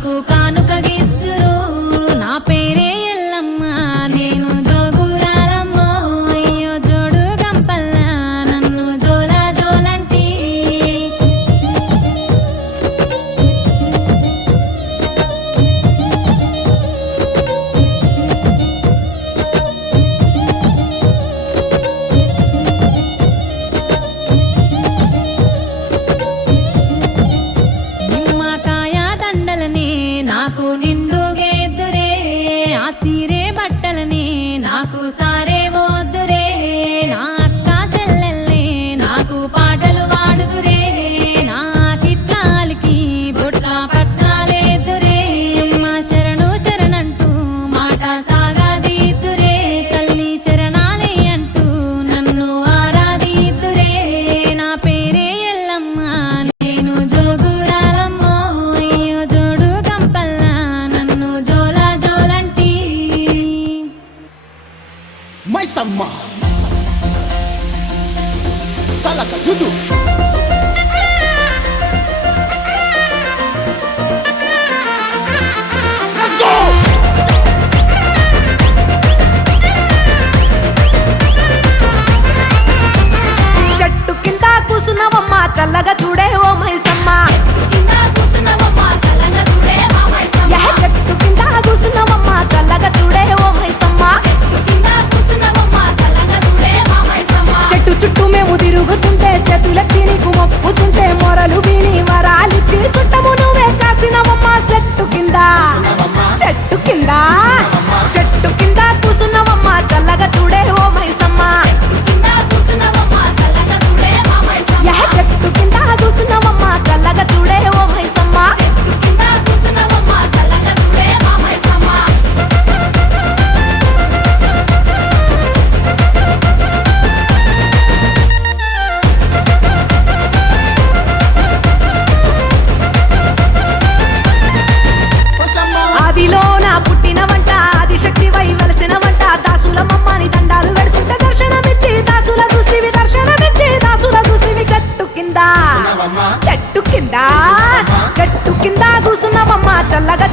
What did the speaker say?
నాకు కానుక గిద్దురు నా పేరే ఎల్లమ్మ నేను జోగురాలమ్మ అయ్యో జోడు గంపల్ల నన్ను జోలా జోలంటి నాకు నిండుగేద్దురే ఆ సీరే బట్టలని నాకు సారే వద్దురే నా అక్క చెల్లెల్ని నాకు పాటలు వాడుదురే నా కిట్లాలకి బొట్ల పట్టాలేదురే అమ్మ శరణు శరణంటూ మాట సాగదీద్దురే తల్లి శరణాలే అంటూ నన్ను ఆరాధిద్దురే నా పేరే ఎల్లమ్మ నేను జోగురాలమ్మ అయ్యో జోడు గంపల్ల నన్ను జోలా జోలంటి మైసమ్మ సలక దుదు చెట్టు కింద కూసున్నవమ్మ చల్లగా చూడే ఓ మైసమ్మ చెట్టు కింద కూసున్నవమ్మ చల్లగా చూడే ఓ మైసమ్మ చెట్టు చుట్టూ మేము తిరుగుతుంటే చేతులెత్తి నీకు మొక్కుతుంటే మొరలు విని వరాలిచ్చి సుట్టము నువ్వే కాసినవమ్మ చెట్టు కింద చెట్టు కింద చెట్టు కింద కూసున్నవమ్మ చల్లగా చూడే ఓ మైసమ్మ చెట్టు కింద కూసున్నవమ్మ చల్లగా చూడే ఓ మైసమ్మ ఆదిలో నా పుట్టిన వంట ఆదిశక్తి వై వెలసిన వంట దాసుల మమ్మని దండాలు పెడుతుంటే దర్శనమిచ్చి దాసుల చూస్తివి దర్శనమిచ్చి దాసుల చూస్తివి చెట్టు కింద చెట్టు కింద చెట్టు కింద కూసున్నవమ్మ చల్లగా చూడే ఓ మైసమ్మ చెట్టు కింద కూసున్నవమ్మ చల్లగా చూడే ఓ మైసమ్మ చెట్టు కింద కూసున్నవమ్మ చల్లగా